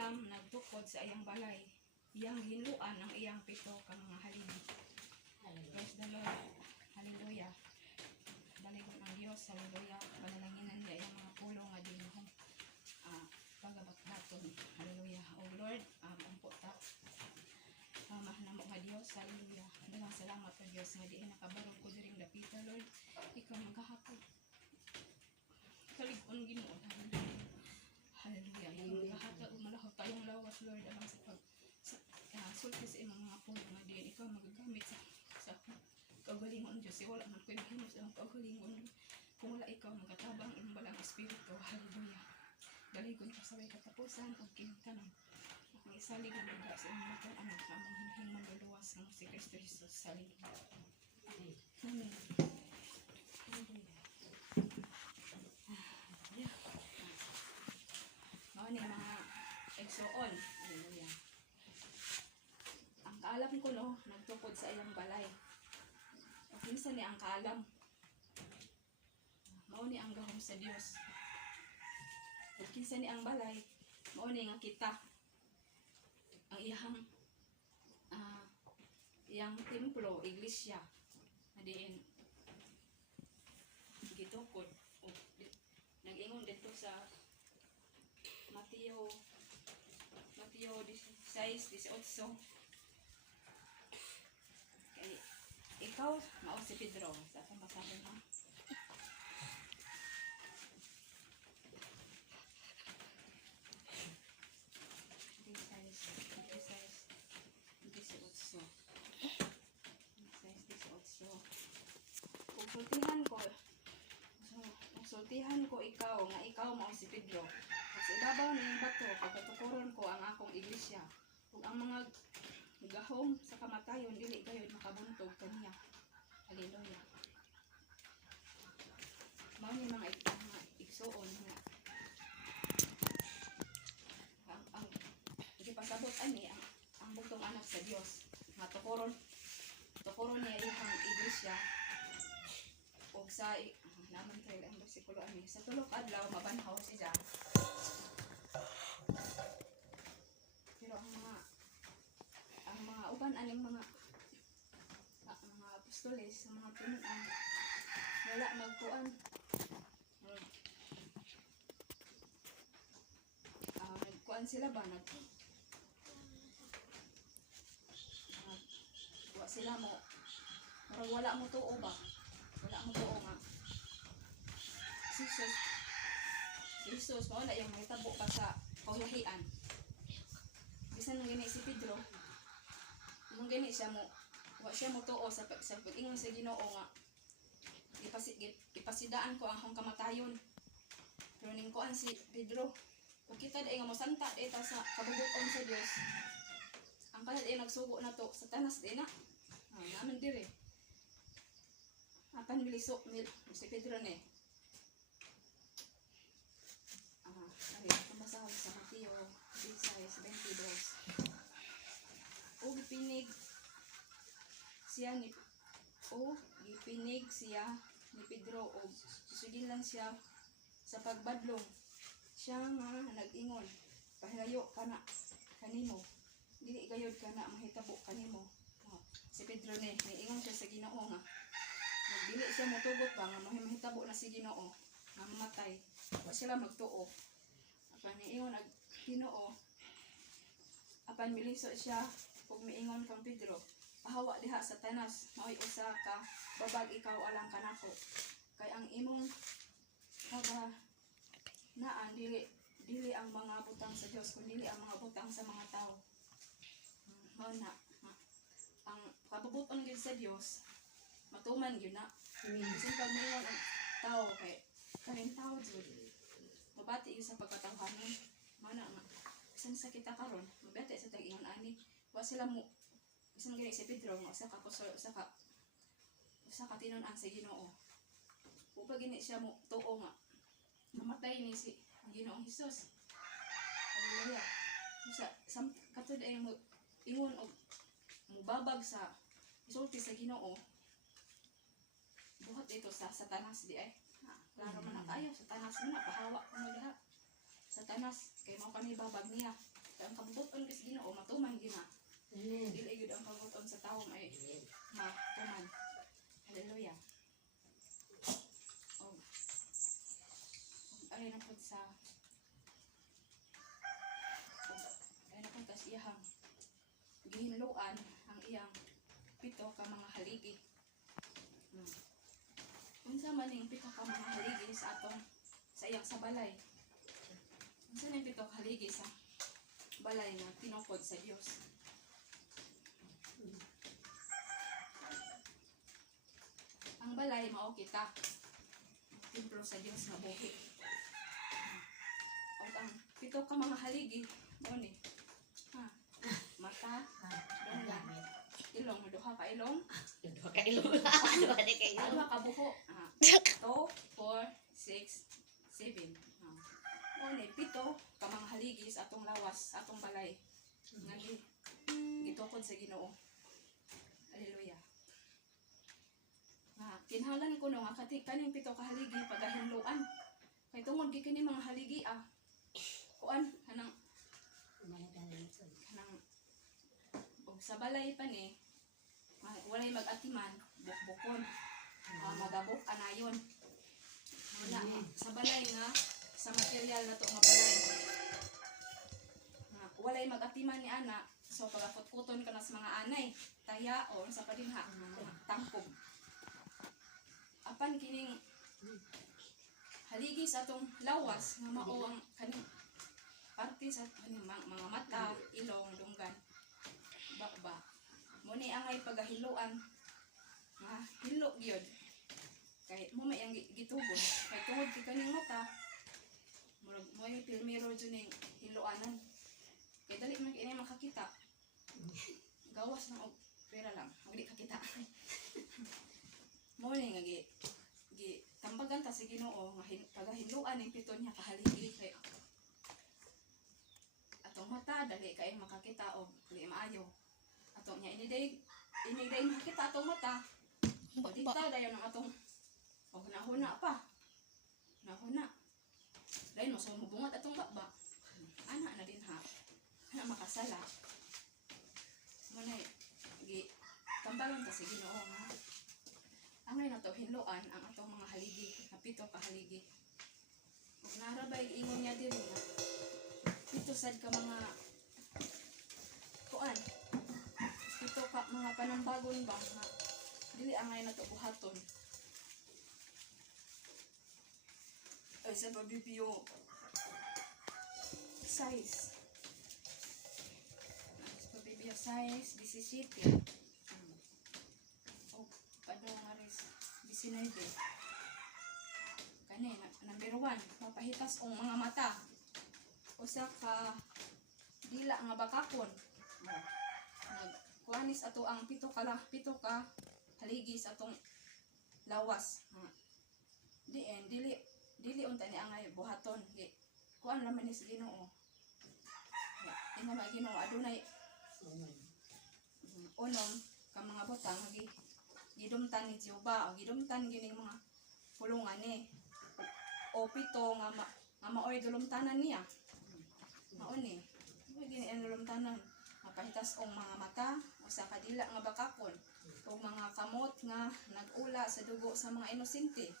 kalam nagtukod sa iyang balay, iyang hinluan ang iyang pito ka mga haligi. Praise the Lord. Hallelujah. Daligon ang Diyos. Hallelujah. Panalanginan niya iyang mga pulong nga din mo. Pagabat-baton. Hallelujah. O Lord, umpo ta. Mahanamo nga Diyos. Hallelujah. Dalang salamat o Diyos nga diin nakabarog ko diring dapita, Lord. Ikaw magkahapon. Kalig-on Ginoo. Hallelujah. Hallelujah. Magkahatag malahot tayong lawas, Lord, alang sa sulti sa imong mga puno nga diin ikaw magagamit sa kaugalingon Diyos. Wala man ko himos ang kaugalingon. Kung wala ikaw magatabang imong balang espiritu. Hallelujah. Daligon ka sa way katapusan o kintanan. Ang isalig ang mga sa imong mga anak na among hinahing manluluwas ng si Kristo Jesus. Hallelujah. Amen. Amen. Hallelujah. Mao ni mga igsoon. Hallelujah. Ang kaalam ko no, nagtukod sa iyang balay. O kinsa ni ang kaalam? Mao ni ang gahom sa Dios. O kinsa ni ang balay? Mao ni nga kita. Ang iyang templo, iglesia. Adiin gitukod. Nag-ingon dito sa Mateo 16:18. Kay ikaw mao si Pedro sa pambasahan ha. Sultihan ko ikaw nga ikaw mao si Pedro. Sa ibabaw ning bato pagkatukuron ko ang akong iglesia. Ug ang mga gahom sa kamatayon dili gayud makabuntog kaniya. Hallelujah. Mao ni mga igsoon nga ang gipasabot ani ang bugtong anak sa Dios nga tukuron niya iyang iglesia. Og sa naman kayo ang bersikulo ani sa tulok adlaw mabanhaw siya. Pero ang mga uban aning mga apostoles sa mga punuan wala magkuan. Nagkuan sila ba sila mo wala mo tuo ba? Wala mo tuo nga Jesus mao na yung mahitabo pa sa kaulahian. Bisan nung gani si Pedro nung gani siya mo wa siya mo tuo sa pag-ingon sa Ginoo nga ipasidaan ko ang akong kamatayon. Pero ning kuan si Pedro kung kita dai nga mosanta dito sa kabubuton sa Dios ang kanad ay nagsugo na to sa tanas din na naman dire apan bilisok si Pedro ni ay tumasahol sa Mateo 16:22 o gipinig siya ni Pedro o isugin lang siya sa pagbadlong siya nga nag-ingon pahilayo kana kanimo dili gayud kana mahitabo kanimo. Si Pedro ni ingon siya sa Ginoo nga dili siya motugot ba nga mahitabo na si Ginoo nga mamatay wa sila magtuo. Apan niingon ang Ginoo apan miliso siya ug miingon kang Pedro pahawa diha sa tanas maoy usa ka babag ikaw alang kanako kay ang imong naan dili ang mga butang sa Dios kundi ang mga butang sa mga tao. Mao na ang kabubuton gid sa Dios matuman gyud na. Bisan pag mayroon ang tao kay kaning tao jud mabati gyud sa pagkatawhanon. Mao na nga bisan sa kita karon mabati sa tag-ingon ani wa sila mo bisan gani si Pedro nga usa ka tinon-an sa Ginoo. Upag gini siya mo tuo nga namatay ni si Ginoong Hesus. Hallelujah. Sa katud ay mo ingon og mubabag sa isulti sa Ginoo. Buhat dito sa Satanas di ay. Klaro man na kayo, Satanas man na pahawa mo diha. Satanas kay mao kami babag niya. Kaya ang kabuton kay Ginoo matuman gina. Dili gyud ang kabuton sa tawo may matuman. Hallelujah. Oh. Ay na pud sa ay na pud kas iyang gihinluan ang iyang pito ka mga haligi. Unsa man ning pito ka mga haligi sa atong sa iyang sa balay? Unsa ning pito ka haligi sa balay nga tinukod sa Dios? Ang balay mao kita. Templo sa Dios nga buhi. O ang pito ka mga haligi mo ni. Ha. Mata, dunggan, ilong, duha ka ilong. Duha ka ilong. Duha di ka ilong. Duha ka buho. 2, 4, 6, 7. Mo ni pito ka mga haligi sa atong lawas, atong balay. Nga gitukod sa Ginoo. Hallelujah. Kinahanglan ko no nga kaning pito ka haligi pagahinluan. Kay tungod gi kini mga haligi kuan kanang og sa balay pa ni walay mag-atiman bukbukon magabok anayon wala sa balay nga sa material na to nga balay walay mag-atiman ni ana so pagakot-kuton ka na sa mga anay taya o sa padinha tangkob apan kining haligi sa atong lawas nga mao ang kaning parte sa kaning mga mata, ilong, dunggan, bakba. Mo ni angay pagahiluan nga hilo gyud. Kay mo may ang gitugon. Kay tungod kay kaning mata murag mo yung pilmiro jud ning hiluanan. Kay dali man kini makakita. Gawas na og pera lang, ug di kakita. Mo ni nga gi tambagan ta sa Ginoo nga pagahiluan ning pito niya kahaligi kay atong mata dali kay makakita og dili maayo. Atong nya iniday makita atong mata. O dito dayon ang atong og nahuna pa. Nahuna. Dayon mo sa mubungat atong bakba. Ana na din ha. Na makasala. Mo na gi tambagan ta sa Ginoo nga angay na to hinluan ang atong mga haligi, pito ka haligi. Ug narabay ingon niya diri nga pito sad ka mga kuan. Pito ka mga panambagon ba nga dili angay na to buhaton. Ay sa pabibyo size. Sa pabibyo size 17. Nga rin 19. Kani, number 1, mapahitas ang mga mata. Usa ka dila nga bakakon. Kuanis ato ang pito ka haligi sa atong lawas. Dili unta ni angay buhaton. Kuan naman ni sa Ginoo. Ina ma Ginoo adunay unom ka mga butang gidumtan ni Jehova o gidumtan gining mga pulungan ni o pito nga maoy dulumtanan niya mao ni gini ang dulumtanan mapahitas og mga mata usa ka dila nga bakakon ug mga kamot nga nag-ula sa dugo sa mga inosente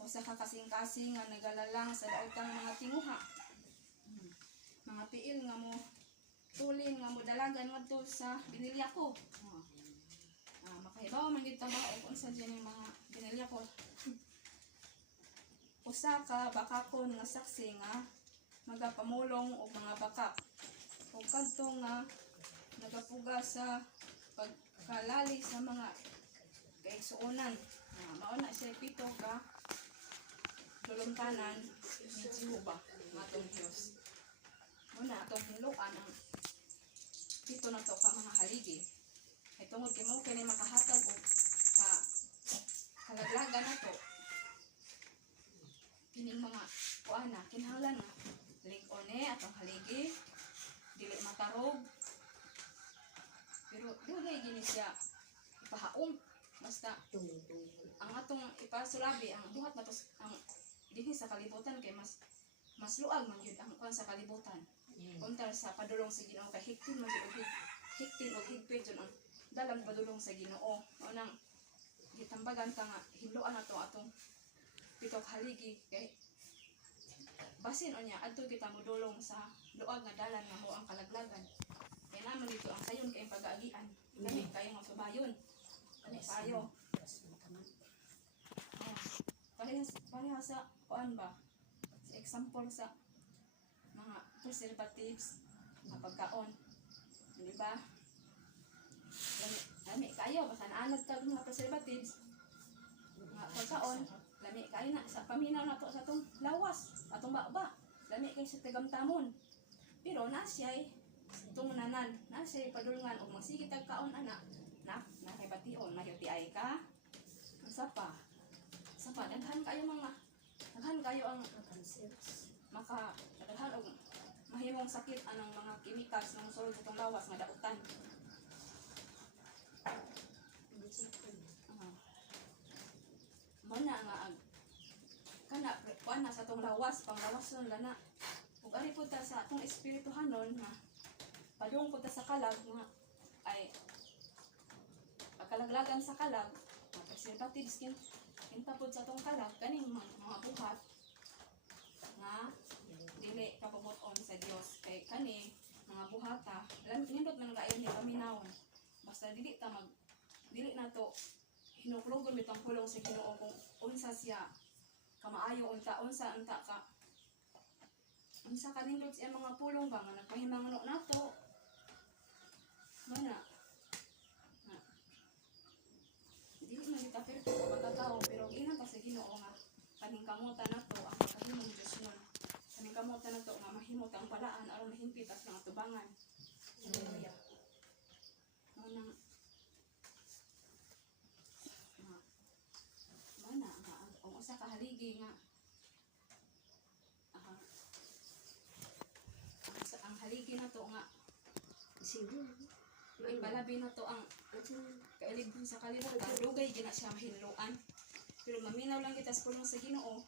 usa ka kasing-kasing nga nagalalang sa daotang mga tinguha mga tiil nga mo tulin nga mo dalagan ngadto sa binilya ko makahibaw man gid ta ba og unsa diyan yung mga binilya ko usa ka bakakon nga saksi nga magapamulong og mga baka ug kadto nga nagapuga sa pagkalali sa mga kaigsuonan mao na siya pito ka dulumtanan ni Jehova matong Dios muna atong hinluan ang pito na to ka mga haligi ay tungod kay mo kini makahatag og kalaglagan nato kining mga kuana kinahanglan nga lig-one atong haligi dili matarog pero dugay gini siya ipahaom basta ang atong ipasulabi ang buhat na ang dinhi sa kalibutan kay mas luag man gyud ang kuan sa kalibutan unta sa padulong sa Ginoo kay hiktin man og hiktin og higpit jud ang dalang padulong sa Ginoo. Mao nang gitambagan ka nga hinluan nato atong pitok haligi kay basin unya adto kita modulong sa luag nga dalan nga mao ang kalaglagan. Kaya naman dito ang sayon kay pag-aagian. Kani kayo nga subayon. Kani kayo. Parehas sa kuan ba? Sa example sa mga preservatives nga pagkaon. Di ba? Lami kayo basta naanad ka mga preservatives nga pagkaon. Lami kayo na sa paminaw na to sa atong lawas, atong baba. Lami kayo sa tagamtamon. Pero nasyay tungnanan, nasyay padulungan og magsigit ang kaon ana. Na kay bation, mayuti ay ka. Sa pa, daghan kayo ang maka daghan og mahimong sakit anang mga chemicals nga mosulod sa itong lawas nga dautan. Mana nga kana kuan na sa itong lawas, panglawason lana. Ug ari pud ta sa atong espirituhanon nga padung pud ta sa kalag nga ay pagkalaglagan sa kalag, mga preservatives kintapod sa itong kalag, kaning mga buhat nga dili kapabuton sa Dios. Kay kani mga buhata, nindot man kayo ni paminawon. Basta dili nato hinuklugon bitong pulong sa Ginoo kung unsa siya kamaayo unsa ka nindot siya mga pulong ba nga nagpahimangno nato. Mana dili man kita perfect sa pagkatao, pero ina pa sa Ginoo nga kaning kamutan nato ang makahimong Dios nun. Kaning kamutan nato nga mahimot ang palaan aron mahimpit as nga tubangan. Hallelujah. Mana nga ang usa ka haligi nga ang haligi nato nga ibalabi nato ang kailibon sa kalibutan, dugay gina siya mahinluan. Pero maminaw lang kita sa pulong sa Ginoo.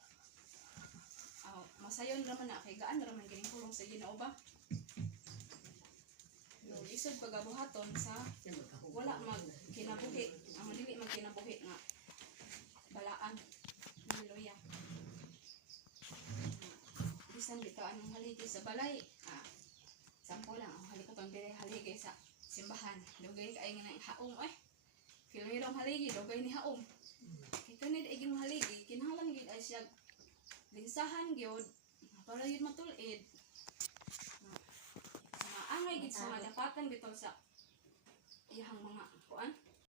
Masayon raman na kay gaan raman gining pulong sa Ginoo ba? Isod pagabuhaton sa wala magkinabuhi, ang dili magkinabuhi nga balaan. Hallelujah. Bisan bitaw anong haligi sa balay. Sampo lang ang halikoton dire haligi sa simbahan. Dugay kay nga haom Filmirong haligi dugay ni haom. Kay kanid ay gimo haligi kinahanglan gid ay siya linsahan gyud para yun matulid. Maangay gid sa mga dapatan bitaw sa iyang mga kuan